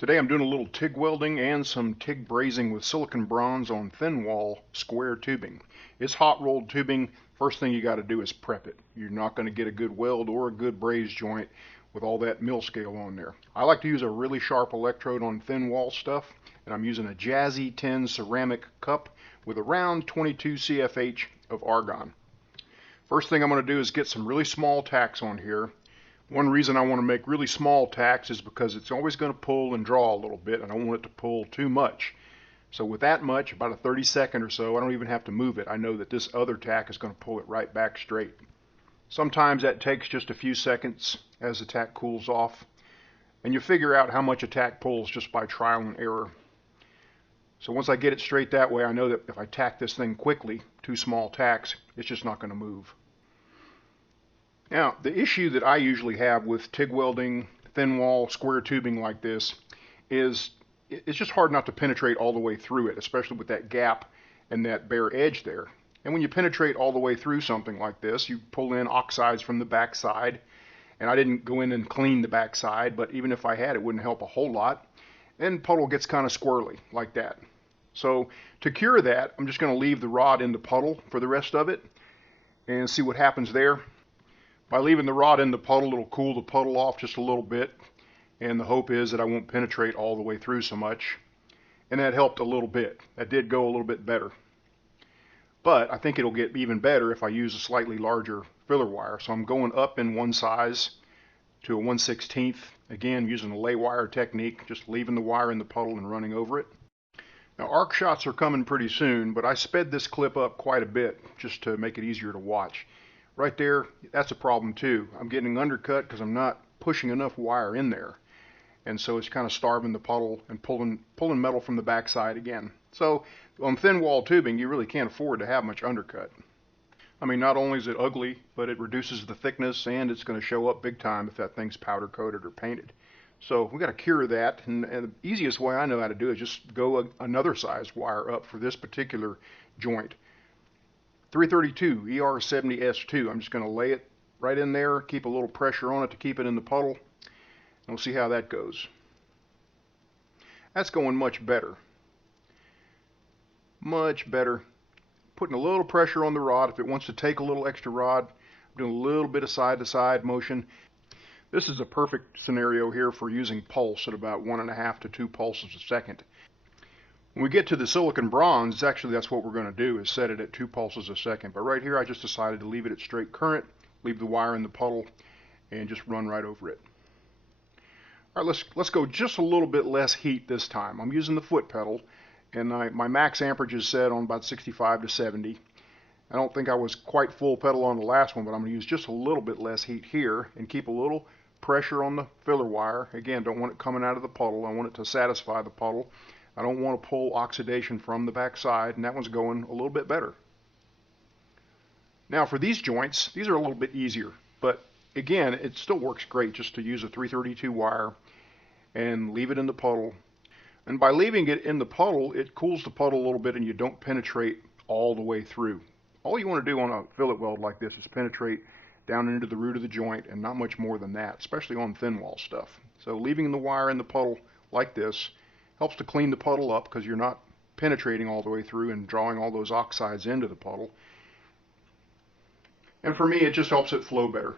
Today I'm doing a little TIG welding and some TIG brazing with silicon bronze on thin wall square tubing. It's hot rolled tubing. First thing you got to do is prep it. You're not going to get a good weld or a good braze joint with all that mill scale on there. I like to use a really sharp electrode on thin wall stuff, and I'm using a Jazzy tin ceramic cup with around 22 CFH of argon. First thing I'm going to do is get some really small tacks on here. One reason I want to make really small tacks is because it's always going to pull and draw a little bit, and I don't want it to pull too much. So with that much, about a 30-second or so, I don't even have to move it. I know that this other tack is going to pull it right back straight. Sometimes that takes just a few seconds as the tack cools off, and you figure out how much a tack pulls just by trial and error. So once I get it straight that way, I know that if I tack this thing quickly, two small tacks, it's just not going to move. Now, the issue that I usually have with TIG welding, thin wall, square tubing like this is it's just hard not to penetrate all the way through it, especially with that gap and that bare edge there. And when you penetrate all the way through something like this, you pull in oxides from the backside. And I didn't go in and clean the backside, but even if I had, it wouldn't help a whole lot. And puddle gets kind of squirrely like that. So to cure that, I'm just going to leave the rod in the puddle for the rest of it and see what happens there. By leaving the rod in the puddle, it'll cool the puddle off just a little bit, and the hope is that I won't penetrate all the way through so much. And that helped a little bit. That did go a little bit better. But I think it'll get even better if I use a slightly larger filler wire. So I'm going up in one size to a 1/16, again using the lay wire technique, just leaving the wire in the puddle and running over it. Now arc shots are coming pretty soon, but I sped this clip up quite a bit just to make it easier to watch. Right there, that's a problem too. I'm getting undercut because I'm not pushing enough wire in there. And so it's kind of starving the puddle and pulling metal from the backside again. So on thin wall tubing, you really can't afford to have much undercut. I mean, not only is it ugly, but it reduces the thickness and it's going to show up big time if that thing's powder coated or painted. So we got to cure that. And the easiest way I know how to do it is just go another size wire up for this particular joint. 332 ER70S2. I'm just going to lay it right in there, keep a little pressure on it to keep it in the puddle, and we'll see how that goes. That's going much better. Much better. Putting a little pressure on the rod. If it wants to take a little extra rod, I'm doing a little bit of side-to-side motion. This is a perfect scenario here for using pulse at about 1.5 to 2 pulses a second. When we get to the silicon bronze, actually that's what we're going to do, is set it at 2 pulses a second. But right here I just decided to leave it at straight current, leave the wire in the puddle, and just run right over it. All right, let's go just a little bit less heat this time. I'm using the foot pedal, and my max amperage is set on about 65 to 70. I don't think I was quite full pedal on the last one, but I'm going to use just a little bit less heat here and keep a little pressure on the filler wire. Again, don't want it coming out of the puddle. I want it to satisfy the puddle. I don't want to pull oxidation from the backside, and that one's going a little bit better. Now for these joints, these are a little bit easier, but again, it still works great just to use a 332 wire and leave it in the puddle. And by leaving it in the puddle, it cools the puddle a little bit and you don't penetrate all the way through. All you want to do on a fillet weld like this is penetrate down into the root of the joint and not much more than that, especially on thin wall stuff. So leaving the wire in the puddle like this helps to clean the puddle up because you're not penetrating all the way through and drawing all those oxides into the puddle. And for me, it just helps it flow better.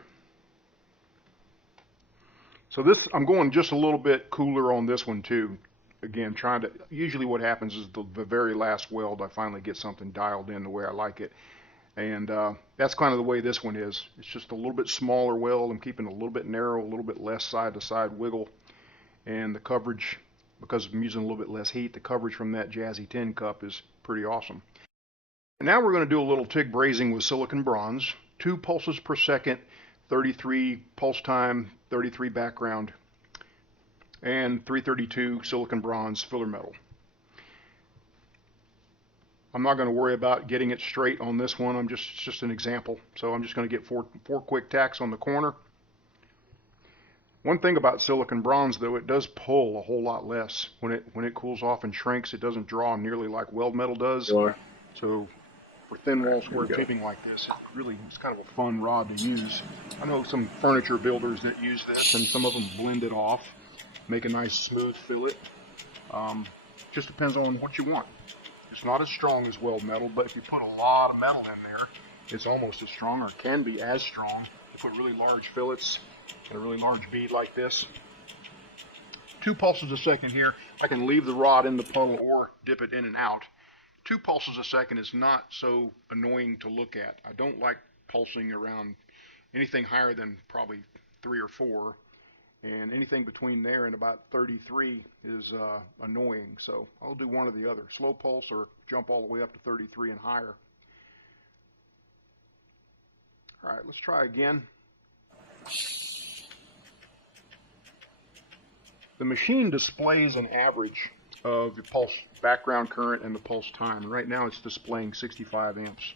So this, I'm going just a little bit cooler on this one too. Again, usually what happens is the very last weld, I finally get something dialed in the way I like it. And that's kind of the way this one is. It's just a little bit smaller weld. I'm keeping it a little bit narrow, a little bit less side-to-side wiggle. And the coverage, because I'm using a little bit less heat, the coverage from that Jazzy tin cup is pretty awesome. And now we're going to do a little TIG brazing with silicon bronze. 2 pulses per second, 33 pulse time, 33 background, and 332 silicon bronze filler metal. I'm not going to worry about getting it straight on this one. It's just an example. So I'm just going to get four quick tacks on the corner. One thing about silicon bronze, though, it does pull a whole lot less. When it cools off and shrinks, it doesn't draw nearly like weld metal does. So for thin wall square tubing like this, it's kind of a fun rod to use. I know some furniture builders that use this, and some of them blend it off. make a nice smooth fillet. Just depends on what you want. It's not as strong as weld metal, but if you put a lot of metal in there, it's almost as strong, or can be as strong. You put really large fillets and a really large bead like this. 2 pulses a second here. I can leave the rod in the puddle or dip it in and out. 2 pulses a second is not so annoying to look at. I don't like pulsing around anything higher than probably 3 or 4. And anything between there and about 33 is annoying. So I'll do one or the other. Slow pulse or jump all the way up to 33 and higher. All right, let's try again. The machine displays an average of the pulse background current and the pulse time. Right now it's displaying 65 amps.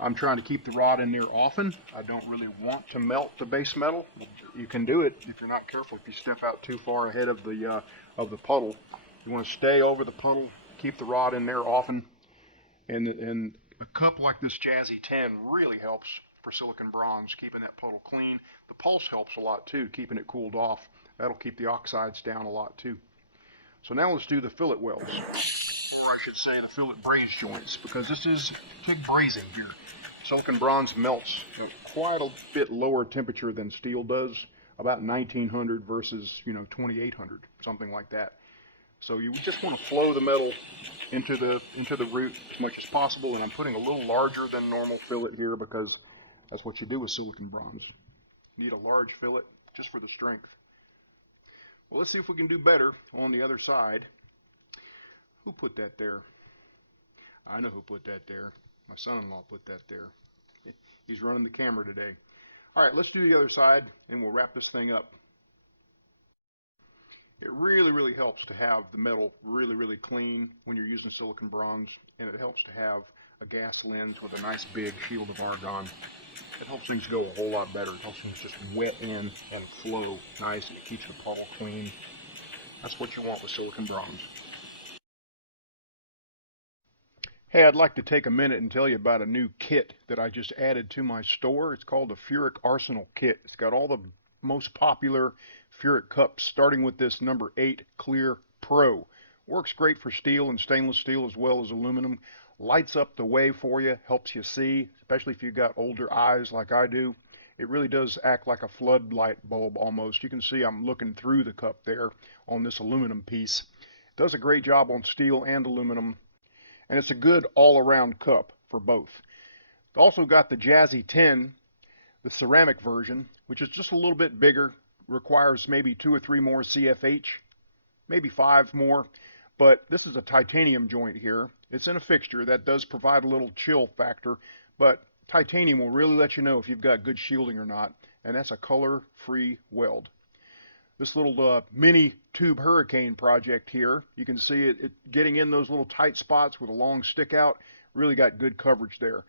I'm trying to keep the rod in there often. I don't really want to melt the base metal. You can do it if you're not careful. If you step out too far ahead of the puddle, you want to stay over the puddle, keep the rod in there often. And a cup like this Jazzy 10 really helps for silicon bronze, keeping that puddle clean. The pulse helps a lot too, keeping it cooled off. That'll keep the oxides down a lot too. So now let's do the fillet welds, or I should say the fillet braze joints, because this is TIG brazing here. Silicon bronze melts at quite a bit lower temperature than steel does, about 1900 versus 2800, something like that. So you just want to flow the metal into the root as much as possible, and I'm putting a little larger than normal fillet here because that's what you do with silicon bronze. You need a large fillet just for the strength. Well, let's see if we can do better on the other side. Who put that there? I know who put that there. My son-in-law put that there. He's running the camera today. All right, let's do the other side and we'll wrap this thing up. It really, really helps to have the metal really, really clean when you're using silicon bronze, and it helps to have a gas lens with a nice big shield of argon. It helps things go a whole lot better. It helps things just wet in and flow nice, and it keeps the puddle clean. That's what you want with silicon bronze. Hey, I'd like to take a minute and tell you about a new kit that I just added to my store. It's called the Furic Arsenal Kit. It's got all the most popular Furic cups, starting with this number 8 Clear Pro. Works great for steel and stainless steel as well as aluminum. Lights up the way for you, helps you see, especially if you've got older eyes like I do. It really does act like a floodlight bulb almost. You can see I'm looking through the cup there on this aluminum piece. It does a great job on steel and aluminum, and it's a good all-around cup for both. It's also got the Jazzy 10, the ceramic version, which is just a little bit bigger, requires maybe 2 or 3 more CFH, maybe 5 more. But this is a titanium joint here. It's in a fixture that does provide a little chill factor, but titanium will really let you know if you've got good shielding or not, and that's a color-free weld. This little mini tube hurricane project here, you can see it getting in those little tight spots with a long stick out, really got good coverage there.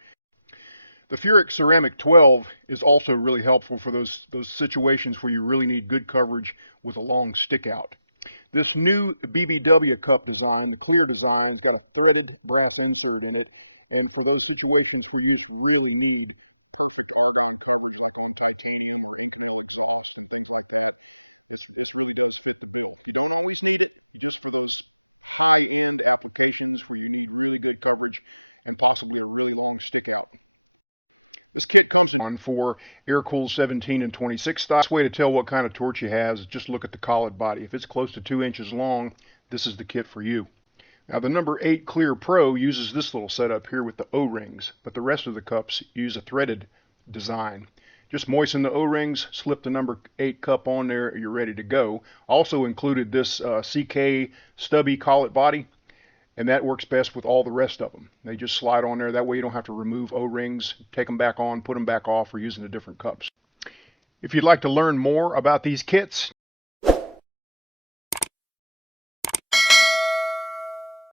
The Furic Ceramic 12 is also really helpful for those situations where you really need good coverage with a long stick out. This new BBW cup design, the clear design, has got a threaded brass insert in it, and for those situations where you just really need perfect argon coverage like on titanium or Inconel exhaust and things like that, this really does fit the bill. You don't always need it, just for those high-end applications where you need really good coverage and possibly a really long stick out. This kit comes in for air-cooled 17 and 26 style. The best way to tell what kind of torch you have is just look at the collet body. If it's close to 2 inches long, this is the kit for you. Now the number 8 Clear Pro uses this little setup here with the O-rings, but the rest of the cups use a threaded design. Just moisten the O-rings, slip the number 8 cup on there, you're ready to go. Also included this CK stubby collet body, and that works best with all the rest of them. They just slide on there. That way you don't have to remove O-rings, take them back on, put them back off, or using the different cups. If you'd like to learn more about these kits,